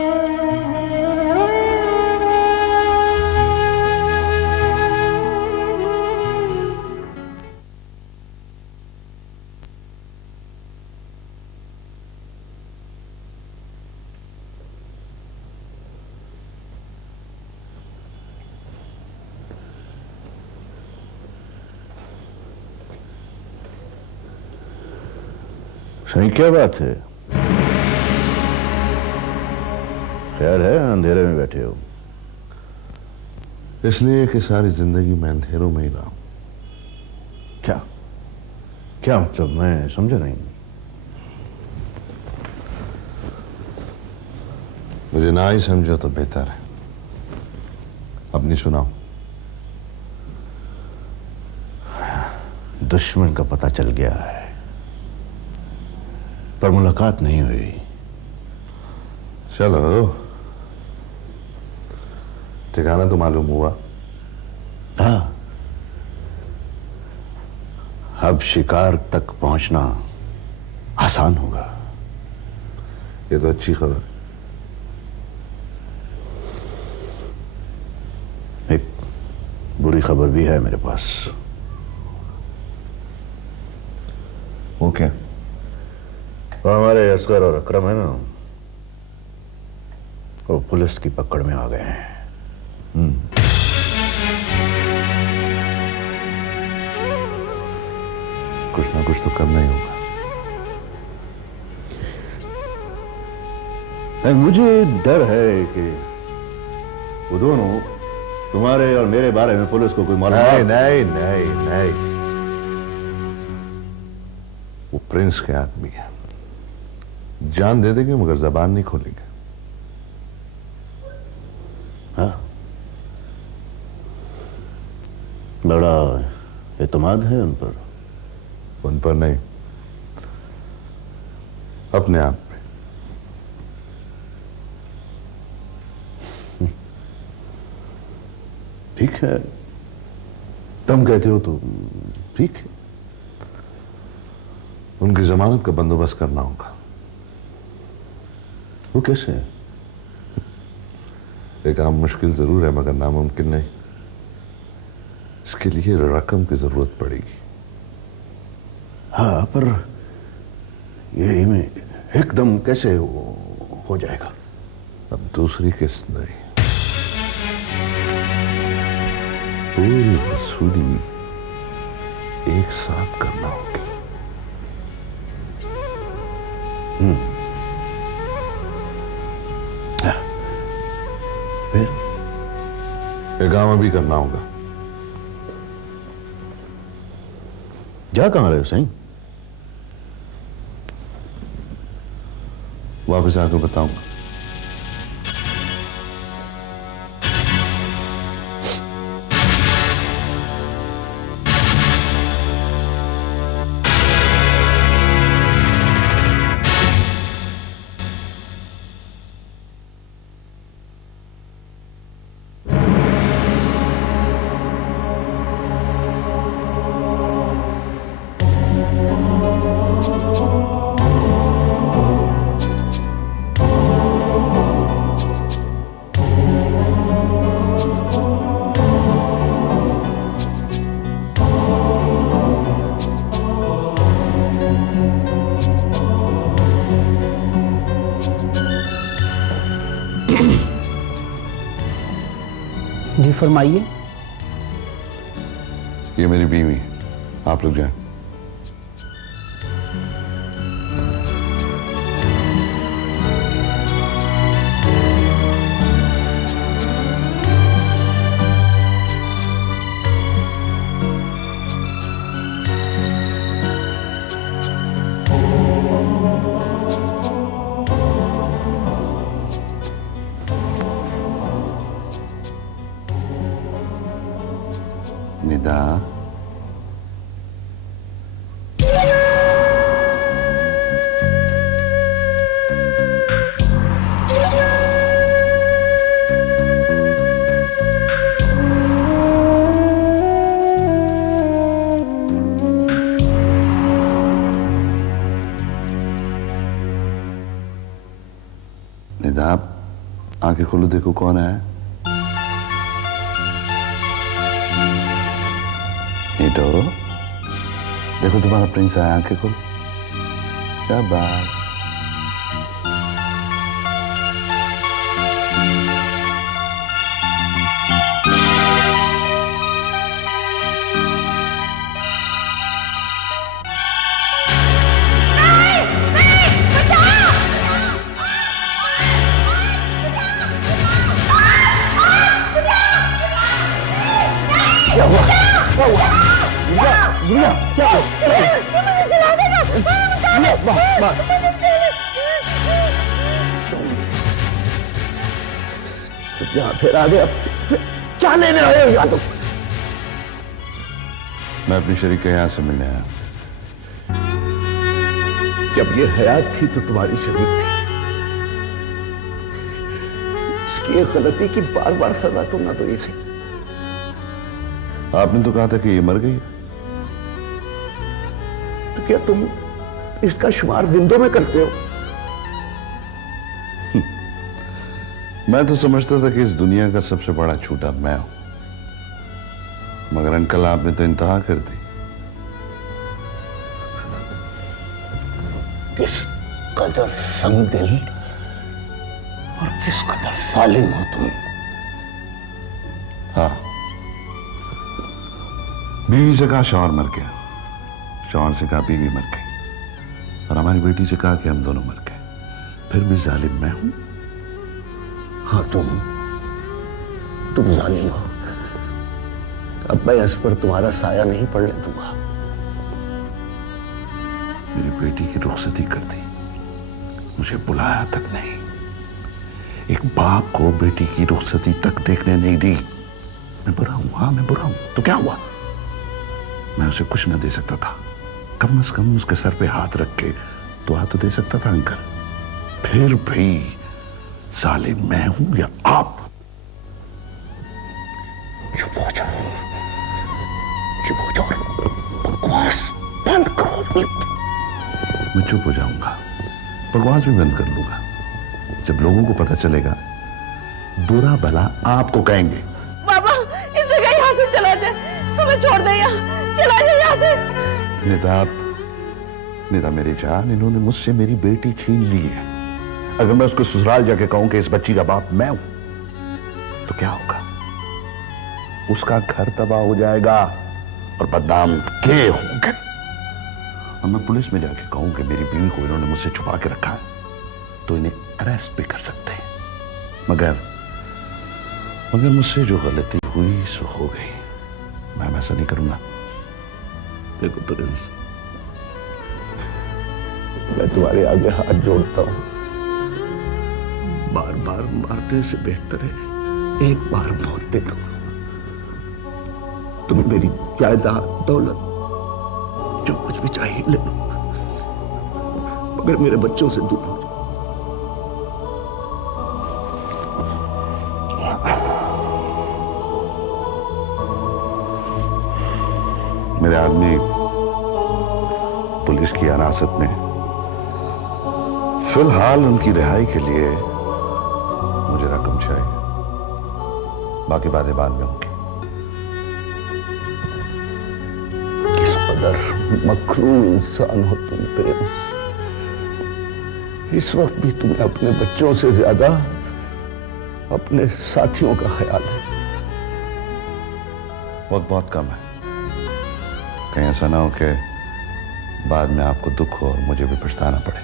सही, क्या बात है? खैर है, अंधेरे में बैठे हो? इसलिए कि सारी जिंदगी मैं अंधेरों में ही रहा हूं। क्या क्या मतलब, मैं समझा नहीं। मुझे ना ही समझो तो बेहतर है। अपनी सुनाओ। दुश्मन का पता चल गया है, पर मुलाकात नहीं हुई। चलो, ठिकाना तो मालूम हुआ। हाँ, अब शिकार तक पहुंचना आसान होगा। ये तो अच्छी खबर है। एक बुरी खबर भी है मेरे पास। वो क्या? वो हमारे असगर और अकरम है ना, वो पुलिस की पकड़ में आ गए हैं। कुछ ना कुछ तो करना ही होगा। मुझे डर है कि वो दोनों तुम्हारे और मेरे बारे में पुलिस को कोई मालूम नहीं नहीं नहीं नहीं, वो प्रिंस के आदमी है। जान दे देंगे मगर जबान नहीं खोलेंगे। हाँ, बड़ा एतमाद है उन पर। उन पर नहीं, अपने आप पे। ठीक है, तुम कहते हो तो ठीक है। उनकी जमानत का बंदोबस्त करना होगा। वो कैसे? ये काम मुश्किल जरूर है मगर नामुमकिन नहीं। इसके लिए रकम की जरूरत पड़ेगी। हाँ, पर ये में एकदम कैसे हो जाएगा? अब दूसरी किस्त नहीं, पूरी वसूली एक साथ करना होगी। फिर ये काम अभी करना होगा। जा कहां रहे हो सही? वापस आकर बताऊंगा। जी फरमाइए। ये मेरी बीवी है, आप लोग जाएं। निदा, निदा, आंखें खोलो, देखो कौन है। नीटो, देखो तुम्हारा प्रिंस है, आंखें खोलो। शाबाश। क्या हुआ? क्या हुआ? गुड़िया, क्या हुआ? यहाँ फिर आ गए, क्या लेने आए हो यहाँ? तो मैं अपनी शरीक के यहां से मिलने आया। जब ये हयात थी तो तुम्हारी शरीक थी। इसकी एक गलती की बार बार सजा तुम ना दो इसे। आपने तो कहा था कि ये मर गई। तो क्या तुम इसका शुमार जिंदों में करते हो? मैं तो समझता था कि इस दुनिया का सबसे बड़ा छूटा मैं हूं, मगर अंकल आपने तो इंतहा कर दी। किस कदर संगदिल और किस कदर सालिम हो तुम। हाँ, बीवी से कहा शौहर मर गया, शौहर से कहा बीवी मर गई, और हमारी बेटी से कहा कि हम दोनों मर गए। फिर भी जालिम मैं हूं। हाँ, तुम जालिम हो। अब मैं इस पर तुम्हारा साया नहीं पड़ने दूंगा। मेरी बेटी की रुखसती कर दी, मुझे बुलाया तक नहीं। एक बाप को बेटी की रुखसती तक देखने नहीं दी। मैं बुरा हूं, हाँ मैं बुरा हूं। तो क्या हुआ? मैं उसे कुछ न दे सकता था, कम से कम उसके सर पे हाथ रख के दुआ तो दे सकता था अंकल। फिर भी जालिम मैं हूं या आप? चुप हो जाओ, चुप हो जाओ, बकवास बंद करो। मैं चुप हो जाऊंगा, बकवास भी बंद कर लूंगा। जब लोगों को पता चलेगा, बुरा भला आपको कहेंगे। बाबा, इसे कहीं यहाँ से चला जाए, हमें छोड़ दे यहाँ, चला जाए यहाँ से। निदा मेरी जान, इन्होंने मुझसे मेरी बेटी छीन ली है। अगर मैं उसको ससुराल जाके कहूं कि इस बच्ची का बाप मैं हूं, तो क्या होगा? उसका घर तबाह हो जाएगा और बदनाम के होंगे। और मैं पुलिस में जाके कहूं कि मेरी बीवी को इन्होंने मुझसे छुपा के रखा है, तो इन्हें अरेस्ट भी कर सकते हैं। मगर मुझसे जो गलती हुई सो हो गई। मैं ऐसा नहीं करूंगा। देखो प्रिंस, मैं तुम्हारे आगे हाथ जोड़ता हूं। बार बार मारने से बेहतर है एक बार मौत दे दो। तुम्हें मेरी जायदाद, दौलत, जो कुछ भी चाहिए ले लो, मगर मेरे बच्चों से दूर हो जाओ। मेरे आदमी पुलिस की हिरासत में। फिलहाल उनकी रिहाई के लिए मुझे रकम चाहिए, बाकी बातें बाद में होंगी। किस कदर मखरूम इंसान हो तुम प्रेम। इस वक्त भी तुम्हें अपने बच्चों से ज्यादा अपने साथियों का ख्याल है। वक्त बहुत कम है, कहीं ऐसा ना हो कि बाद में आपको दुख हो और मुझे भी पछताना पड़े।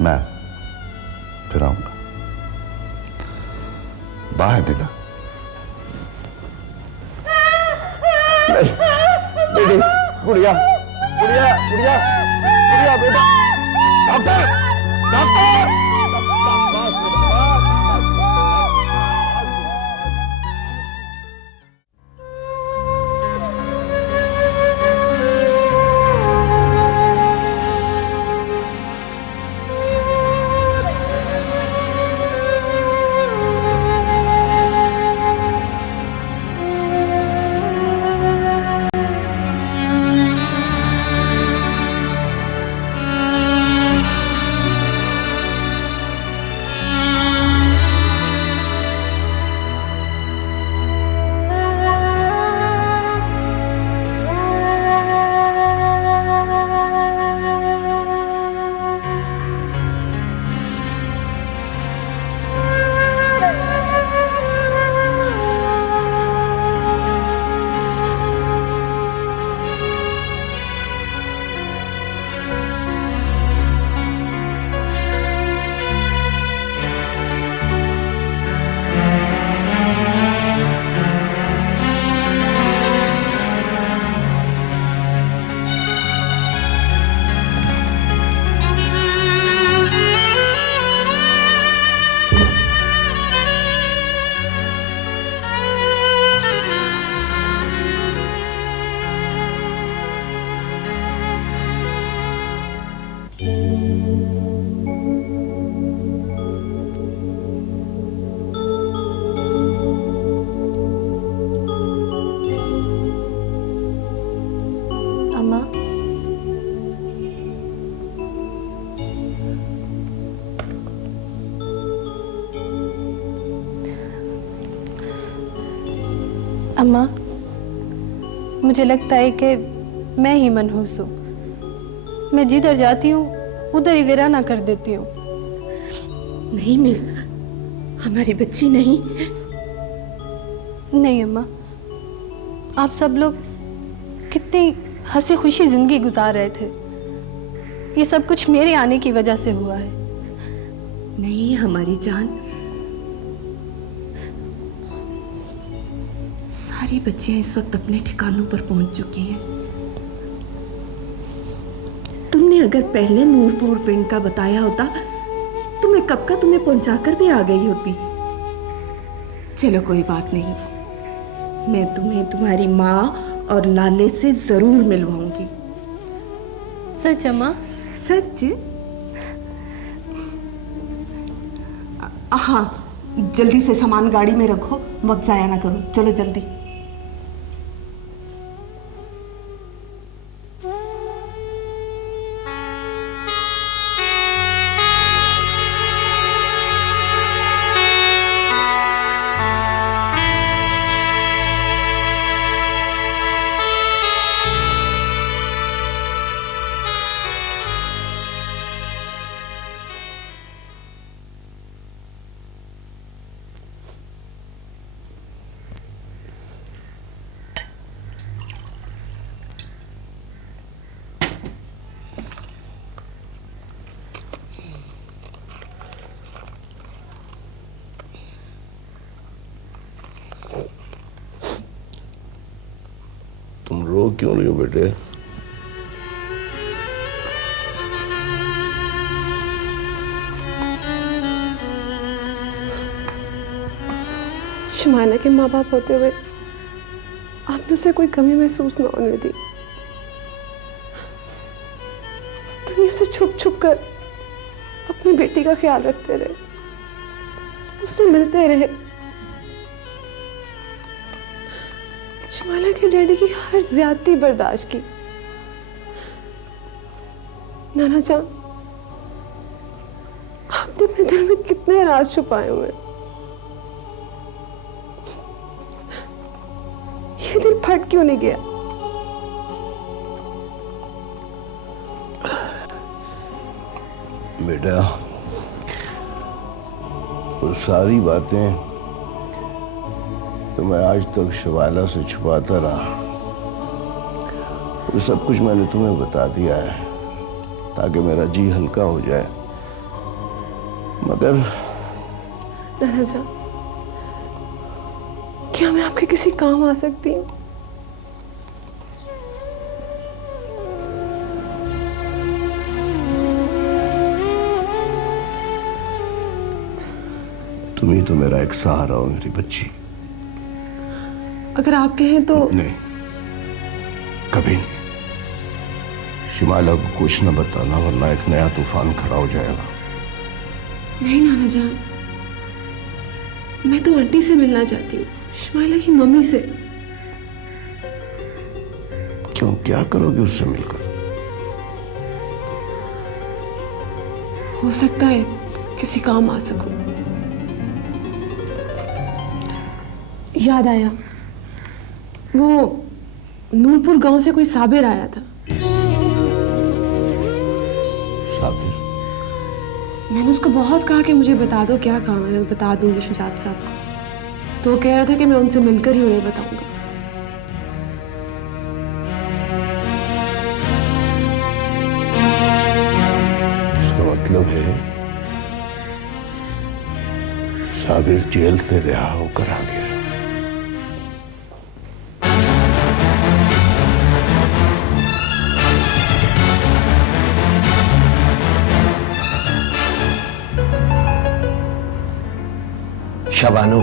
मैं फिर आऊंगा। बाहर निकला। नहीं, नहीं, गुड़िया, गुड़िया, गुड़िया, गुड़िया बेटा, डॉक्टर, डॉक्टर। अम्मा, मुझे लगता है कि मैं ही मनहूस हूँ। मैं जिधर जाती हूँ उधर ही वीराना कर देती हूँ। नहीं मीर, हमारी बच्ची नहीं। नहीं अम्मा, आप सब लोग कितनी हंसी खुशी जिंदगी गुजार रहे थे। ये सब कुछ मेरे आने की वजह से हुआ है। नहीं हमारी जान, सारी बच्चियां इस वक्त अपने ठिकानों पर पहुंच चुकी हैं। तुमने अगर पहले नूरपुर पिंड का बताया होता तो मैं कब का तुम्हें पहुंचाकर भी आ गई होती। चलो कोई बात नहीं, मैं तुम्हें तुम्हारी माँ और लाले से जरूर मिलवाऊंगी। सच अम्मा? सच? हाँ, जल्दी से सामान गाड़ी में रखो, वक्त जाया ना करो। चलो जल्दी। तुम रो क्यों रही हो बेटे? शमाना के माँ बाप होते हुए आपने उसे कोई कमी महसूस न होने दी। दुनिया से छुप छुप कर अपनी बेटी का ख्याल रखते रहे, उससे मिलते रहे। शमाना के डैडी की हर ज्यादती बर्दाश्त की। नाना जान, आपने अपने दिल में कितने राज छुपाए हुए हैं। ये दिल फट क्यों नहीं गया? बेटा, वो सारी बातें तो मैं आज तक शबाला से छुपाता रहा, वो सब कुछ मैंने तुम्हें बता दिया है ताकि मेरा जी हल्का हो जाए। मगर नाना जान, क्या मैं आपके किसी काम आ सकती हूँ? तुम ही तो मेरा एक सहारा हो मेरी बच्ची। अगर आप कहें तो। नहीं, कभी नहीं। शिमाला को कुछ न बताना वरना एक नया तूफान खड़ा हो जाएगा। नहीं नाना जान, मैं तो आंटी से मिलना चाहती हूँ, शिमाला की मम्मी से। क्यों, क्या करोगे उससे मिलकर? हो सकता है किसी काम आ सकूं। याद आया, वो नूरपुर गांव से कोई साबिर आया था। साबिर? मैंने उसको बहुत कहा कि मुझे बता दो क्या काम है, मैं बता दूंगी शुजात साहब को। तो वो कह रहा था कि मैं उनसे मिलकर ही उन्हें बताऊंगा। इसका मतलब है साबिर जेल से रिहा होकर आ गया। शबानू,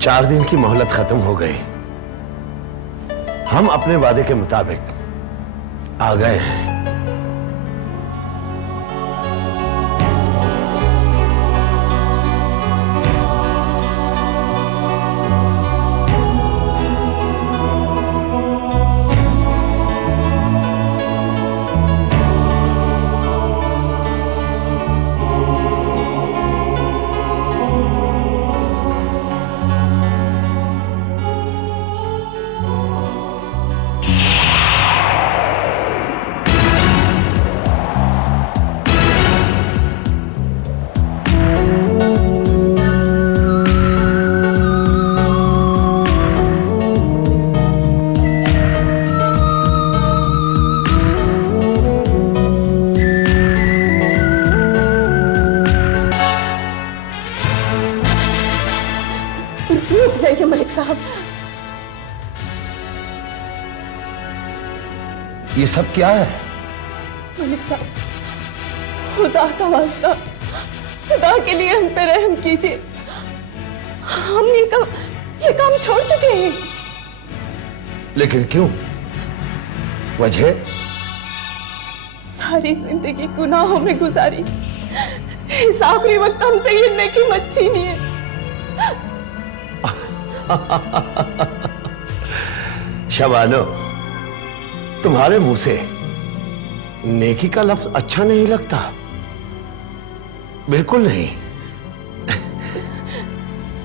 4 दिन की मोहलत खत्म हो गई। हम अपने वादे के मुताबिक आ गए हैं। रुकिए मलिक साहब। ये सब क्या है? मलिक साहब, खुदा का वास्ता, खुदा के लिए हम पे रहम कीजिए। हम ये काम छोड़ चुके हैं। लेकिन क्यों? वजह? सारी जिंदगी गुनाहों में गुजारी, इस आखिरी वक्त हमसे ये नेकी मत छीनिए। शबानो, तुम्हारे मुंह से नेकी का लफ्ज अच्छा नहीं लगता, बिल्कुल नहीं।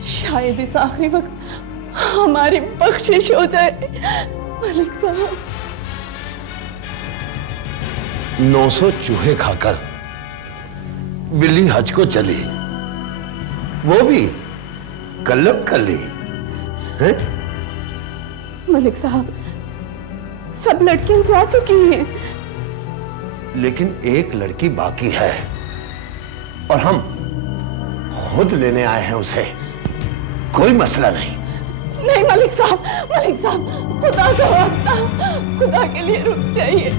शायद इस आखिरी वक्त हमारी बख्शिश हो जाए मलिक साहब। 900 चूहे खाकर बिल्ली हज को चली, वो भी कल्लम कली है? मलिक साहब, सब लड़कियां जा चुकी हैं। लेकिन एक लड़की बाकी है और हम खुद लेने आए हैं उसे। कोई मसला नहीं। नहीं मलिक साहब, खुदा का वास्ता, खुदा के लिए रुक जाइए।